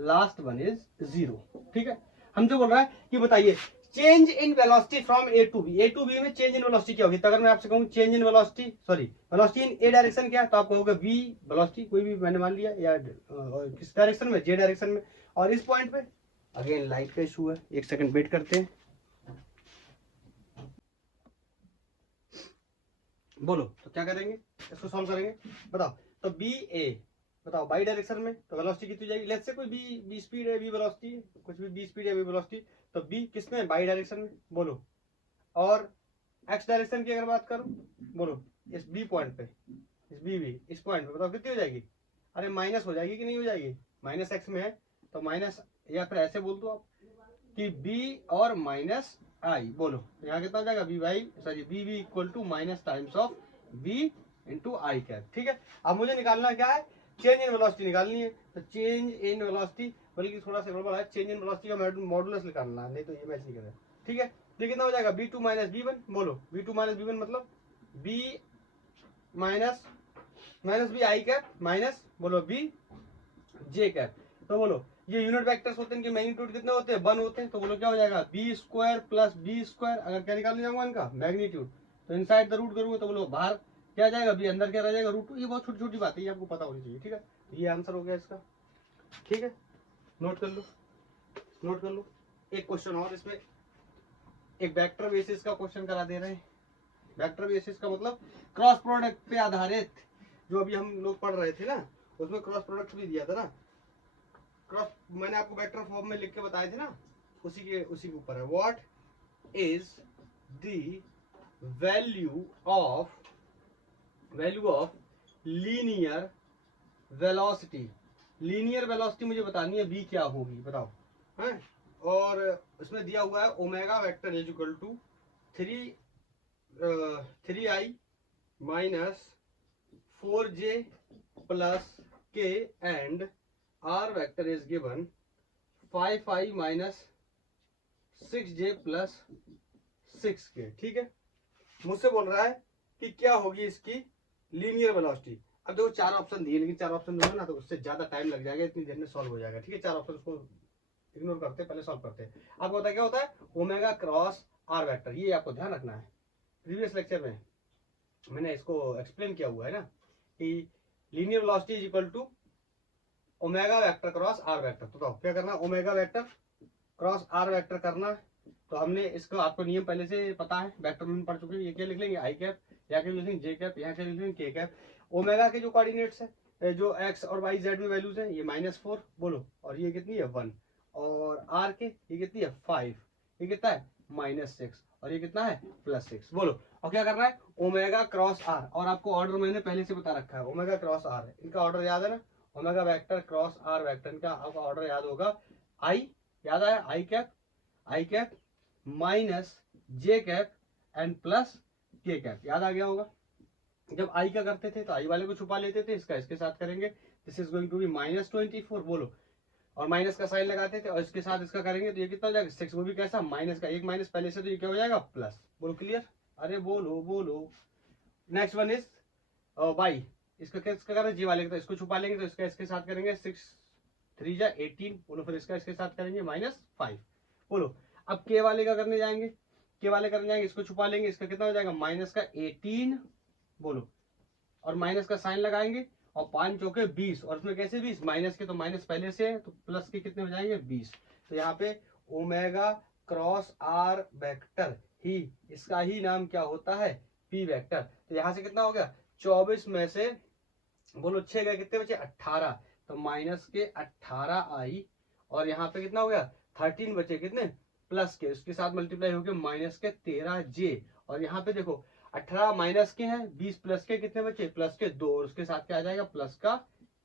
last one is 0। ठीक है, हमसे बोल रहा है कि बताइए change in velocity from A to B. A to B में चेंज इन वेलोसिटी क्या होगी, तो अगर मैं आपसे कहूँ change in velocity, sorry velocity in A direction क्या है, तो आप कहोगे v वेलोसिटी, कोई भी मैंने मान लिया, या किस डायरेक्शन में, जे डायरेक्शन में। और इस पॉइंट पे अगेन लाइट का इशू है, एक सेकंड वेट करते हैं। बोलो तो क्या करेंगे, इसको सॉल्व करेंगे, बताओ। तो बी ए बताओ बाई डायरेक्शन में, तो वेलोसिटी कितनी जाएगी, लेट्स से कोई बी स्पीड है, बी वेलोसिटी, कुछ भी बी स्पीड है, बी वेलोसिटी, तो बी किसमें, बाई डायरेक्शन में। बोलो और एक्स डायरेक्शन की अगर बात करूं, बोलो इस बी पॉइंट पे, इस बी इस पॉइंट पे बताओ कितनी हो जाएगी, अरे माइनस हो जाएगी कि नहीं हो जाएगी, माइनस एक्स में है तो माइनस, या फिर ऐसे बोल दो आप कि बी और माइनस आई। बोलो यहाँ कितना हो जाएगा, B by sorry B equal to minus times of B into I cap. ठीक है, अब मुझे निकालना क्या है, चेंज इन वेलोसिटी निकालनी है। तो चेंज इन वेलोसिटी, बल्कि थोड़ा सा गड़बड़ है, चेंज इन वेलोसिटी का मॉडुलस निकालना है, नहीं तो ये मैच नहीं करेगा। ठीक है, तो कितना हो जाएगा, b2 माइनस b1। बोलो b2 माइनस b1 मतलब b minus B I cap minus, बोलो b जे कैप। तो बोलो ये यूनिट वेक्टर्स होते हैं, इनके मैग्नीट्यूड कितने होते हैं, 1 होते हैं। तो बोलो क्या हो जाएगा, B square plus B square. अगर क्या निकालने जाऊंगा इनका मैग्नीट्यूड, तो इनसाइड द रूट करूंगा, तो बोलो बाहर क्या जाएगा, बी अंदर क्या रह जाएगा, √2। ये बहुत छोटी छोटी बात है, ये आपको पता होनी चाहिए। ठीक है, तो ये आंसर हो गया इसका। ठीक है, नोट कर लो, नोट कर लो। एक क्वेश्चन और, इसमें एक वेक्टर बेसिस का क्वेश्चन करा दे रहे हैं। वेक्टर बेसिस का मतलब क्रॉस प्रोडक्ट पे आधारित, जो अभी हम लोग पढ़ रहे थे ना, उसमें क्रॉस प्रोडक्ट भी दिया था ना, क्रॉस मैंने आपको वेक्टर फॉर्म में लिख के बताए थे ना, उसी के ऊपर है। What is the value of linear velocity. Linear velocity मुझे बतानी है, v क्या होगी बताओ, है। और उसमें दिया हुआ है omega vector is equal to 3i minus 4j plus k, and r vector is given 5i minus 6j plus 6k। ठीक है, मुझसे बोल रहा है कि क्या होगी इसकी लीनियर वेलोसिटी। अब देखो 4 ऑप्शन दिए, लेकिन 4 ऑप्शन दूंगा ना तो उससे ज्यादा टाइम लग जाएगा, इतनी देर में सॉल्व हो जाएगा। ठीक है, 4 ऑप्शन को इग्नोर करते हैं, पहले सॉल्व करते हैं। आपको पता क्या होता है ओमेगा क्रॉस आर वेक्टर, ये आपको ध्यान रखना है। प्रीवियस लेक्चर में मैंने इसको एक्सप्लेन किया हुआ है ना कि linear velocity is equal to omega vector cross R vector. तो क्या करना, omega vector cross R vector करना। तो हमने इसको, आपको नियम पहले से पता है, वेक्टर में पढ़ चुके हैं। ये क्या लिख लेंगे, आई कैप, यहाँ क्या लिख लेंगे जे कैप, यहाँ क्या लिख लेंगे के कैप। ओमेगा के जो कोऑर्डिनेट्स है, जो एक्स और वाई जेड में वैल्यूज है, ये -4 बोलो, और ये कितनी है 1, और आर के ये कितनी है 5, ये कितना है -6, और ये कितना है +6 बोलो। और क्या करना है ओमेगा क्रॉस आर, और आपको ऑर्डर मैंने पहले से बता रखा है, ओमेगा क्रॉस आर है, इनका ऑर्डर याद है ना, omega vector cross R vector, इनका आपका ऑर्डर याद होगा। आई याद आया, I cap minus J cap and plus K cap, याद आ गया होगा। जब आई का करते थे तो आई वाले को छुपा लेते थे, इसका इसके साथ करेंगे, this is going to be -24 बोलो, और माइनस का साइन लगाते थे, और इसके साथ इसका करेंगे तो ये कितना हो जाएगा 6, वो भी कैसा माइनस का, एक माइनस पहले से, तो ये क्या हो जाएगा प्लस। बोलो क्लियर, अरे बोलो बोलो। नेक्स्ट वन इज वाई, इसका किसका करें जी वाले का, तो इसको छुपा लेंगे तो इसका इसके साथ करेंगे 6 3 जा 18 बोलो, फिर इसका इसके साथ करेंगे -5 बोलो। अब के वाले का करने जाएंगे, के वाले करने जाएंगे, इसको छुपा लेंगे, इसका कितना हो जाएगा माइनस का 18 बोलो, और माइनस का साइन लगाएंगे, और 5 चौके 20, और उसमें कैसे 20 माइनस के, तो माइनस पहले से है तो प्लस के कितने हो जाएंगे 20। तो यहाँ पे ओमेगा क्रॉस आर वेक्टर ही, इसका ही नाम क्या होता है पी वेक्टर। तो यहाँ से कितना हो गया 24 में से बोलो 6 गए, कितने बचे 18, तो माइनस के 18 आई, और यहाँ पे कितना हो गया 13 बचे, कितने प्लस के, उसके साथ मल्टीप्लाई हो गया माइनस के 13 जे, और यहाँ पे देखो 18 माइनस के हैं, 20 प्लस के, कितने बचे प्लस के 2, और उसके साथ क्या आ जाएगा प्लस का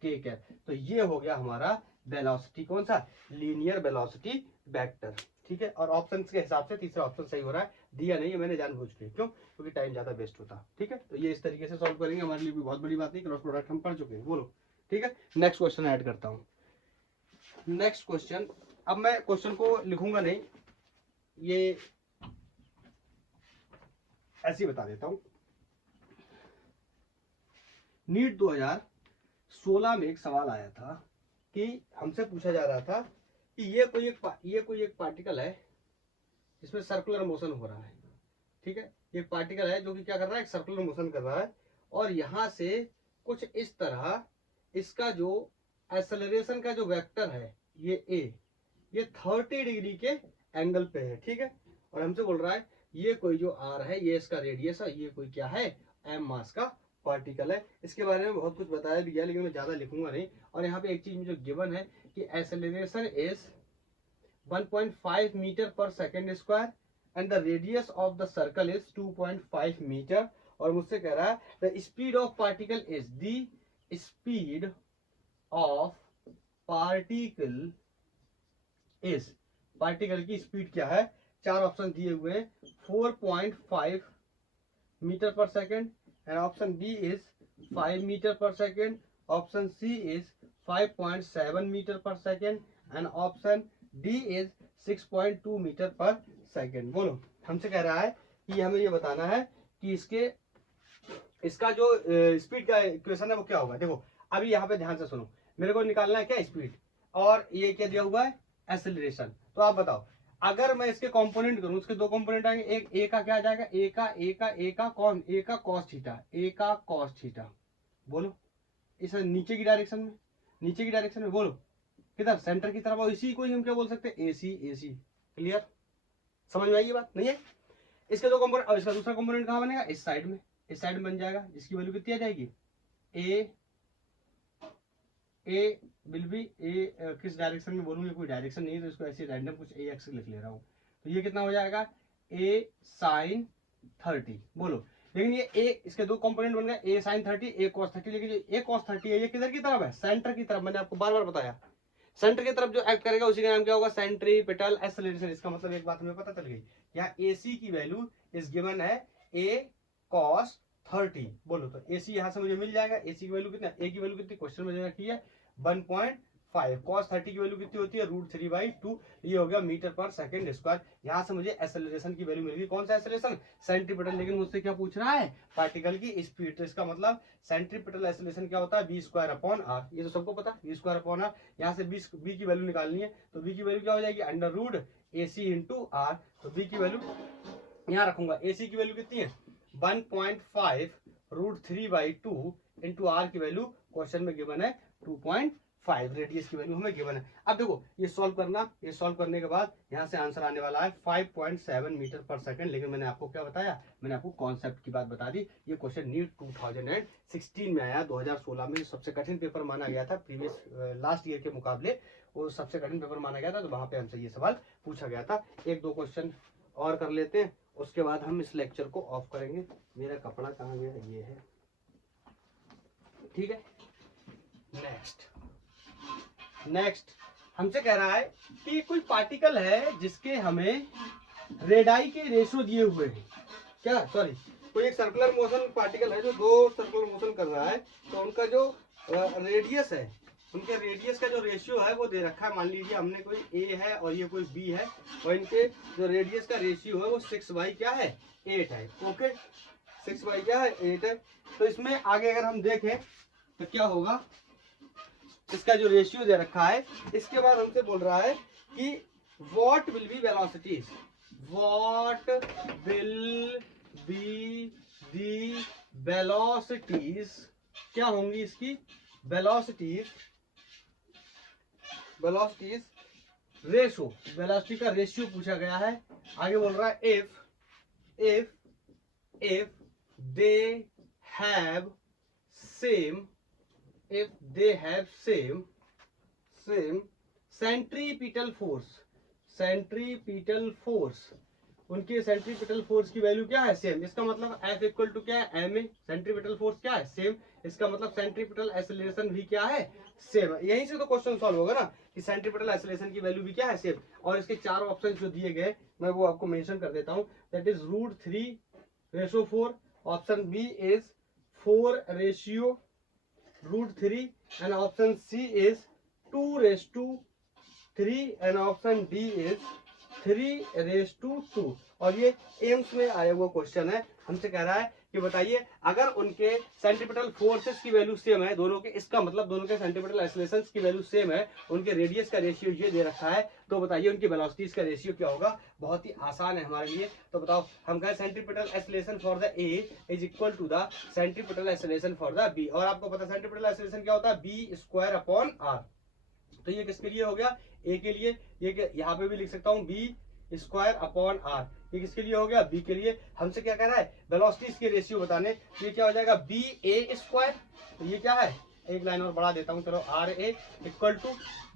के कैप। तो ये हो गया हमारा वेलोसिटी, कौन सा लीनियर वेलोसिटी वेक्टर। ठीक है, और ऑप्शन के हिसाब से तीसरा ऑप्शन सही हो रहा है, दिया नहीं है मैंने जानबूझ के, क्यों, क्योंकि टाइम ज्यादा वेस्ट होता। ठीक है, तो ये इस तरीके से सॉल्व करेंगे, हमारे लिए भी बहुत बड़ी बात नहीं, क्रॉस प्रोडक्ट हम पढ़ चुके हैं बोलो। ठीक है, नेक्स्ट क्वेश्चन ऐड करता हूँ। नेक्स्ट क्वेश्चन, अब मैं क्वेश्चन को लिखूंगा नहीं, ये ऐसे ही बता देता हूं। नीट 2016 में एक सवाल आया था कि हमसे पूछा जा रहा था कि ये कोई एक पार्टिकल है जिसमें सर्कुलर मोशन हो रहा है। ठीक है, ये पार्टिकल है जो कि क्या कर रहा है, एक सर्कुलर मोशन कर रहा है, और यहां से कुछ इस तरह इसका जो एक्सेलरेशन का जो वेक्टर है ये ये 30 डिग्री के एंगल पे है। ठीक है, और हमसे बोल रहा है ये कोई जो आर है, ये इसका रेडियस है, ये कोई क्या है एम मास का पार्टिकल है। इसके बारे में बहुत कुछ बताया भी गया, लेकिन मैं ज्यादा लिखूंगा नहीं। और यहाँ पे एक चीज जो गिवन है कि acceleration is 1.5 metre per second square and the radius of the circle is 2.5 metre, और मुझसे कह रहा है the speed of particle is the speed of particle is, particle की स्पीड क्या है, 4 ऑप्शन दिए हुए हैं, 4.5 metre per second, and option B is 5 metre per second, option C is 5.7 metre per second, and option D is 6.2 metre per second. बोलो, हमसे कह रहा है कि हमें ये बताना है कि इसका जो स्पीड का इक्वेशन है वो क्या होगा। देखो अभी यहाँ पे ध्यान से सुनो, मेरे को निकालना है क्या स्पीड, और ये क्या दिया हुआ है एक्सेलरेशन। तो आप बताओ, अगर मैं इसके कंपोनेंट करूं, इसके 2 कंपोनेंट आएंगे, एक ए का क्या आ जाएगा, ए का कौन, ए का कॉस थीटा, बोलो इस नीचे की डायरेक्शन में बोलो, किधर सेंटर की तरफ, और इसी को ही हम क्या बोल सकते हैं एसी। क्लियर, समझ में आई ये बात नहीं है। इसके 2 कंपोनेंट, और इसका दूसरा कंपोनेंट कहां बनेगा, इस साइड में बन जाएगा, जिसकी वैल्यू कितनी आ जाएगी ए विल बी ए, किस डायरेक्शन में बोलूंगी, कोई डायरेक्शन नहीं है तो इसको ऐसे रैंडम कुछ ए एक्स लिख ले रहा हूँ। तो ये कितना हो जाएगा ए साइन 30 बोलो। लेकिन ये ए, इसके 2 कंपोनेंट बन गए, ए साइन 30 ए कॉस 30, लेकिन जो ए कॉस 30 है ये किधर की तरफ है, सेंटर की तरफ। मैंने आपको बार बार बताया सेंटर की तरफ जो एक्ट करेगा उसी का नाम क्या होगा, सेंट्रीपिटल एक्सेलरेशन। इसका मतलब एक बात हमें पता चल गई, यहाँ एसी की वैल्यू इस गिवन है ए कॉस 30 बोलो। तो एसी यहाँ से मुझे मिल जाएगा, एसी की वैल्यू कितना, ए की वैल्यू कितनी क्वेश्चन में रखी है 1.5 cos 30 की वैल्यू कितनी होती है √3/2, ये हो गया मीटर पर सेकंड स्क्वायर। यहाँ से मुझे एक्सेलरेशन की वैल्यू मिल गई, कौन सा एक्सेलरेशन, सेंट्रीपिटल। लेकिन मुझसे क्या पूछ रहा है, पार्टिकल की स्पीड। तो इसका मतलब सेंट्रीपिटल एक्सेलरेशन क्या होता है v²/r, ये तो सबको पता है v²/r। यहाँ से b की वैल्यू निकालनी है, तो b की वैल्यू क्या हो जाएगी √AC × r। तो b की वैल्यू यहाँ रखूंगा, AC की वैल्यू कितनी है 1.5 √3/2 इंटू आर की वैल्यू क्वेश्चन में गिवन है 2.5, रेडियस की वैल्यू हमें गिवन है। अब देखो ये सॉल्व करना, ये सॉल्व करने के बाद यहाँ से आंसर आने वाला है 5.7 मीटर पर सेकंड। लेकिन मैंने आपको क्या बताया, मैंने आपको कॉन्सेप्ट की बात बता दी। ये क्वेश्चन नीट 2016 में आया, 2016 में सबसे कठिन पेपर माना गया था प्रीवियस लास्ट ईयर के मुकाबले, वो सबसे कठिन पेपर माना गया था। तो वहां पे हमसे ये सवाल पूछा गया था। एक दो क्वेश्चन और कर लेते हैं, उसके बाद हम इस लेक्चर को ऑफ करेंगे। मेरा कपड़ा कहाँ गया, ये है, ठीक है। नेक्स्ट हमसे कह रहा है कि कोई पार्टिकल है जिसके हमें रेडाई के रेशो दिए हुए हैं, क्या सॉरी कोई एक सर्कुलर मोशन पार्टिकल है जो दो सर्कुलर मोशन कर रहा है, तो उनका जो रेडियस है, उनके रेडियस का जो रेशियो है वो दे रखा है। मान लीजिए हमने कोई ए है और ये कोई बी है, और इनके जो रेडियस का रेशियो है वो 6/8 क्या है 8 है। ओके 6/8 क्या है 8 है। तो इसमें आगे अगर हम देखें तो क्या होगा, इसका जो रेशियो दे रखा है, इसके बाद हमसे बोल रहा है कि what will be velocities, what will be the velocities, क्या होंगी इसकी वेलोसिटीज रेशो, वेलोसिटी का रेशियो पूछा गया है। आगे बोल रहा है if they have same centripetal force, उनकी सेंट्रीपिटल फोर्स की वैल्यू क्या है सेम। इसका मतलब F इक्वल टू क्या है ma, सेंट्रीपिटल फोर्स क्या है सेम। इसका मतलब सेंट्रीपिटल एक्सेलरेशन भी क्या है सेम। यहीं से तो क्वेश्चन सॉल्व होगा ना कि सेंट्रीपिटल एक्सेलरेशन की वैल्यू भी क्या है सेम। और इसके चार ऑप्शन जो दिए गए मैं वो आपको मेंशन कर देता हूं, that is √3/4, option B is 4/√3 and option C is 2/3 and option D is 3/2। और ये एम्स में आया हुआ क्वेश्चन है। हमसे कह रहा है कि बताइए अगर उनके सेंट्रीपिटल फोर्सेस की वैल्यू सेम है दोनों के, इसका मतलब दोनों के सेंट्रीपिटल एक्सेलरेशन की वैल्यू सेम है, उनके रेडियस का रेशियो ये दे रखा है, तो बताइए उनकी वेलोसिटीज का रेशियो क्या होगा। बहुत ही आसान है हमारे लिए। तो बताओ, हम कहें centripetal acceleration for the A is equal to the centripetal acceleration for the B, और आपको पता है सेंट्रीपिटल एक्सेलरेशन क्या होता है b²/r। तो ये किसके लिए हो गया ए के लिए, ये यहाँ पे भी लिख सकता हूँ b²/r। ये किसके लिए हो गया बी के लिए। हमसे क्या कह रहा है वेलोसिटीज के रेशियो बताने, ये क्या हो जाएगा ba²। तो ये क्या है, एक लाइन और बढ़ा देता हूँ चलो, RA इक्वल टू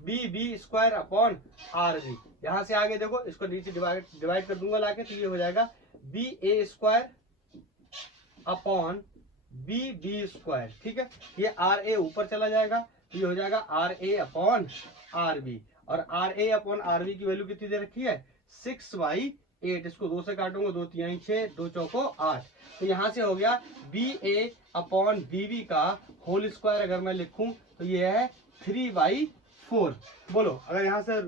b²/RB। यहाँ से आगे देखो, इसको नीचे डिवाइड कर दूंगा लाके, तो ये हो जाएगा ba²/BB²। ठीक है, ये RA ऊपर चला जाएगा, ये हो जाएगा RA/RB। और RA/RB की वैल्यू कितनी दे रखी है 6/8। इसको 2 से काटूंगा, 2 3 6, 2 चौको 8। तो यहाँ से हो गया BA/BB का होल स्क्वायर अगर मैं लिखूं तो ये है 3/4। बोलो अगर यहाँ से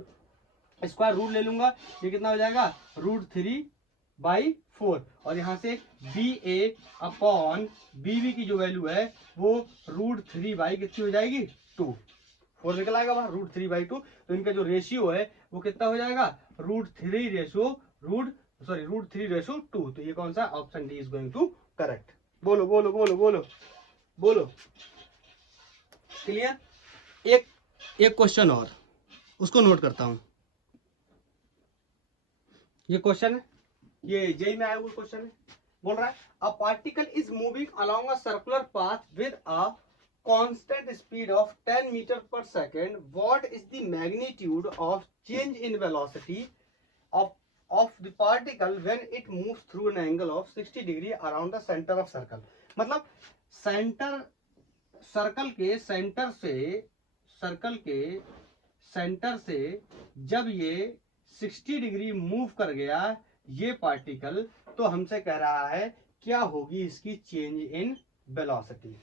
स्क्वायर रूट ले लूंगा, ये कितना हो जाएगा √3/4। और यहाँ से BA/BB की जो वैल्यू है वो √3 कितनी हो जाएगी 2, 4 निकल आएगा वहां √3/2। तो इनका जो रेशियो है वो कितना हो जाएगा √3/2। तो ये कौन सा option D is going to correct. बोलो बोलो बोलो बोलो बोलो, क्लियर। एक क्वेश्चन और, उसको नोट करता हूं। ये क्वेश्चन है, ये जेई में आया हुआ क्वेश्चन है। बोल रहा है a particle is moving along a circular path with a constant speed of 10 meter per second. What is the magnitude of change in velocity of the particle when it moves through an angle of 60 degree around the center of circle। मतलब circle के centre से जब ये 60 degree move कर गया ये particle, तो हमसे कह रहा है क्या होगी इसकी चेंज इन वेलोसिटी।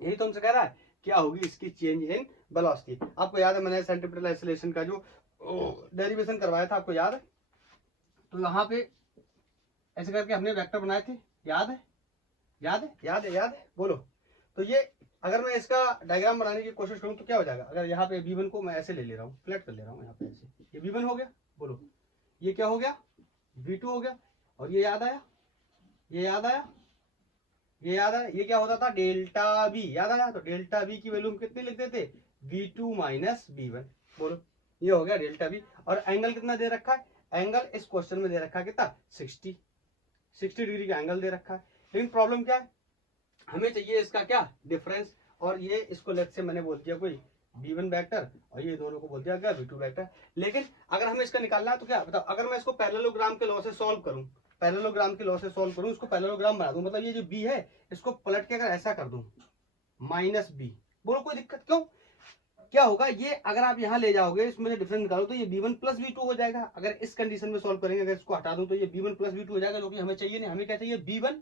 यही तो हमसे कह रहा है क्या होगी इसकी चेंज इन वेलोसिटी। आपको याद है मैंने सेंट्रीपिटल एक्सीलरेशन का जो डेरिवेशन करवाया था, आपको याद है? तो यहाँ पे ऐसे करके हमने वेक्टर बनाए थे, याद है? याद है? याद है? याद है? बोलो। तो ये अगर मैं इसका डायग्राम बनाने की कोशिश करूं तो क्या हो जाएगा? अगर यहाँ पे V1 को मैं ऐसे ले रहा हूँ, फ्लैट कर ले रहा हूँ यहाँ पे ऐसे, ये V1 हो गया। बोलो ये क्या हो गया? V2 हो गया। और ये याद आया? ये याद आया? ये याद आया? ये क्या होता था? डेल्टा V, याद आया? तो डेल्टा V की वैल्यू हम कितनी लिखते थे? V2 minus V1। बोलो ये हो गया डेल्टा V। और एंगल कितना दे रखा है? एंगल इस क्वेश्चन में दे रखा है कितना? 60 डिग्री का एंगल दे रखा है। लेकिन प्रॉब्लम क्या है, हमें चाहिए इसका क्या? डिफरेंस। और ये इसको लेट से मैंने बोल दिया कोई V1 वेक्टर, और ये दोनों को बोल दिया क्या? V2 vector. लेकिन अगर हमें इसका निकालना है तो क्या बताओ, अगर मैं इसको पैरेललोग्राम के लॉ से सॉल्व करूं, पैरेललोग्राम के लॉ से सॉल्व करूं, इसको पैरेललोग्राम बना दूं, मतलब ये जो B है इसको पलट के अगर ऐसा कर दूं माइनस B, बोलो कोई दिक्कत क्यों? क्या होगा ये, अगर आप यहाँ ले जाओगे इसमें से डिफरेंस निकालो तो ये B1 प्लस B2 हो जाएगा। अगर इस कंडीशन में सॉल्व करेंगे, अगर इसको हटा दूं तो ये B1 प्लस B2 हो जाएगा, जो कि हमें चाहिए नहीं। हमें क्या चाहिए? B1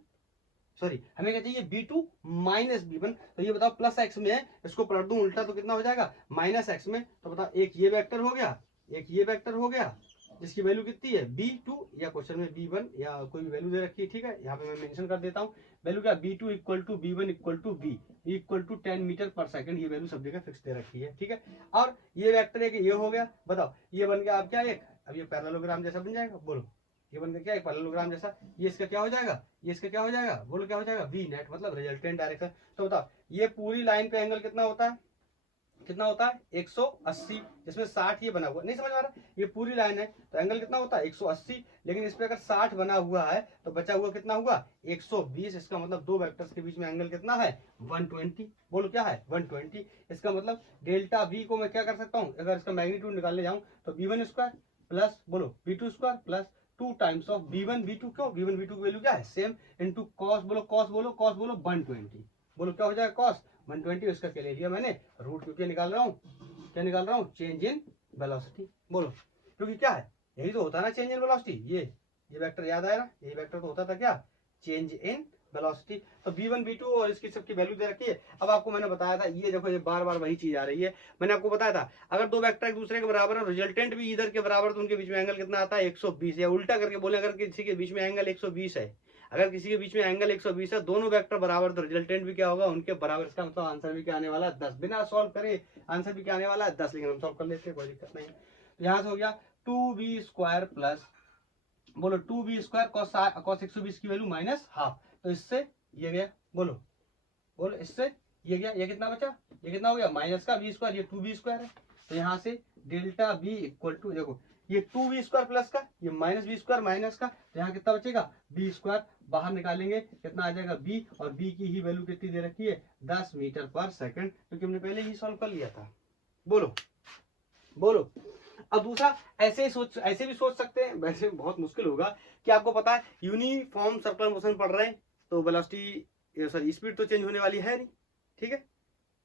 सॉरी हमें क्या चाहिए? B2 minus B1। तो ये बताओ प्लस एक्स में है, इसको पलट दूं उल्टा तो कितना हो जाएगा? माइनस एक्स में। तो बताओ एक ये वेक्टर हो गया, एक ये वेक्टर हो गया, जिसकी वैल्यू कितनी है? B2, या क्वेश्चन में B1 या कोई भी वैल्यू दे रखी है, ठीक है, यहाँ पे मैं मेंशन कर देता हूँ। वैल्यू क्या? B2 equal to B1 equal to B equal to 10 metre per second. ये वैल्यू सब जगह फिक्स दे रखी है, ठीक है। और ये वेक्टर एक ये हो गया। बताओ ये बन गया अब क्या? एक अब ये पैरेललोग्राम जैसा बन जाएगा। बोलो ये बन गया क्या? एक पैरेललोग्राम जैसा। ये इसका क्या हो जाएगा? ये इसका क्या हो जाएगा? बोलो क्या हो जाएगा? V नेट, मतलब रिजल्टेंट डायरेक्शन। तो बताओ ये पूरी लाइन पे एंगल कितना होता है? कितना होता है? 180, जिसमें 60 ये बना हुआ, नहीं समझ आ रहा? ये पूरी लाइन है तो एंगल कितना होता है? 180। लेकिन इस पे अगर 60 बना हुआ है तो बचा हुआ कितना हुआ? 120। इसका मतलब दो वेक्टर्स के बीच में एंगल कितना है? 120। बोलो क्या है? 120। इसका मतलब डेल्टा V को मैं क्या कर सकता हूँ, अगर इसका मैग्नीट्यूड निकालने जाऊं तो B1 स्क्वायर प्लस बोलो B2 square plus 2 times of B1 B2। क्यों? B1 B2 की वैल्यू क्या है? सेम। इनटू कॉस बोलो, कॉस बोलो, कॉस बोलो 120। बोलो क्या हो जाएगा? कॉस 120। उसका क्या ले लिया मैंने? रूट, क्योंकि निकाल रहा हूँ, क्या निकाल रहा हूँ? Change in velocity. बोलो क्योंकि क्या है, यही तो होता है ना चेंज इन वेलोसिटी। ये वेक्टर याद आया ना? यही वेक्टर तो होता था क्या? Change in velocity. तो B1 B2 और इसकी सबकी वैल्यू दे रखी है। अब आपको मैंने बताया था, ये देखो ये बार बार वही चीज आ रही है। मैंने आपको बताया था अगर दो वेक्टर एक दूसरे के बराबर है, रिजल्टेंट भी इधर के बराबर, तो उनके बीच में एंगल कितना आता है? 120। या उल्टा करके बोले, अगर किसी के बीच में एंगल 120 है, अगर किसी के बीच में एंगल 120 है, दोनों वेक्टर बराबर, तो रिजल्टेंट भी क्या होगा? उनके बराबर। इसका मतलब आंसर भी क्या आने वाला है? 10। बिना सॉल्व करे आंसर भी क्या आने वाला है? 10। लेकिन हम सॉल्व कर लेते हैं, कोई दिक्कत नहीं। तो यहाँ से हो गया 2b स्क्वायर प्लस बोलो 2b स्क्वायर कॉस 120 की वैल्यू माइनस हाफ। तो इससे ये गया, बोलो बोलो इससे ये गया, ये कितना बचा? ये कितना हो गया? माइनस का b स्क्वायर, ये 2b स्क्वायर है। तो यहाँ से डेल्टा b इक्वल टू, देखो ये 2b स्क्वायर प्लस का, ये माइनस b स्क्वायर माइनस का, तो यहाँ कितना बचेगा? b square. बाहर निकालेंगे कितना आ जाएगा? b, और b की ही वैल्यू कितनी दे रखी है? 10 मीटर पर सेकंड, क्योंकि हमने पहले ही सॉल्व कर लिया था। बोलो बोलो। अब दूसरा, ऐसे भी सोच सकते हैं, वैसे बहुत मुश्किल होगा कि आपको पता है यूनिफॉर्म सर्कुलर मोशन पढ़ रहे हैं तो वेलोसिटी सॉरी स्पीड तो चेंज होने वाली है नहीं, ठीक है,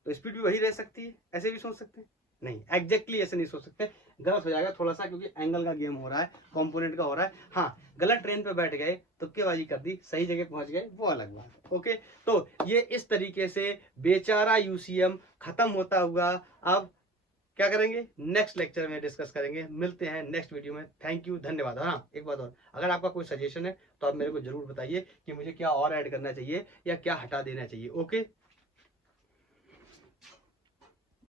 तो स्पीड भी वही रह सकती है। ऐसे भी सोच सकते हैं? नहीं, एग्जैक्टली ऐसे नहीं सोच सकते, गलत हो जाएगा थोड़ा सा, क्योंकि एंगल का गेम हो रहा है, कंपोनेंट का हो रहा है। हाँ, गलत ट्रेन पे बैठ गए, तुक्केबाजी कर दी, सही जगह पहुंच गए, वो अलग बात। ओके, तो ये इस तरीके से बेचारा यूसीएम खत्म होता हुआ। अब क्या करेंगे? नेक्स्ट लेक्चर में डिस्कस करेंगे। मिलते हैं नेक्स्ट वीडियो में। थैंक यू, धन्यवाद। हाँ, एक बात और, अगर आपका कोई सजेशन है तो आप मेरे को जरूर बताइए कि मुझे क्या और ऐड करना चाहिए या क्या हटा देना चाहिए। ओके।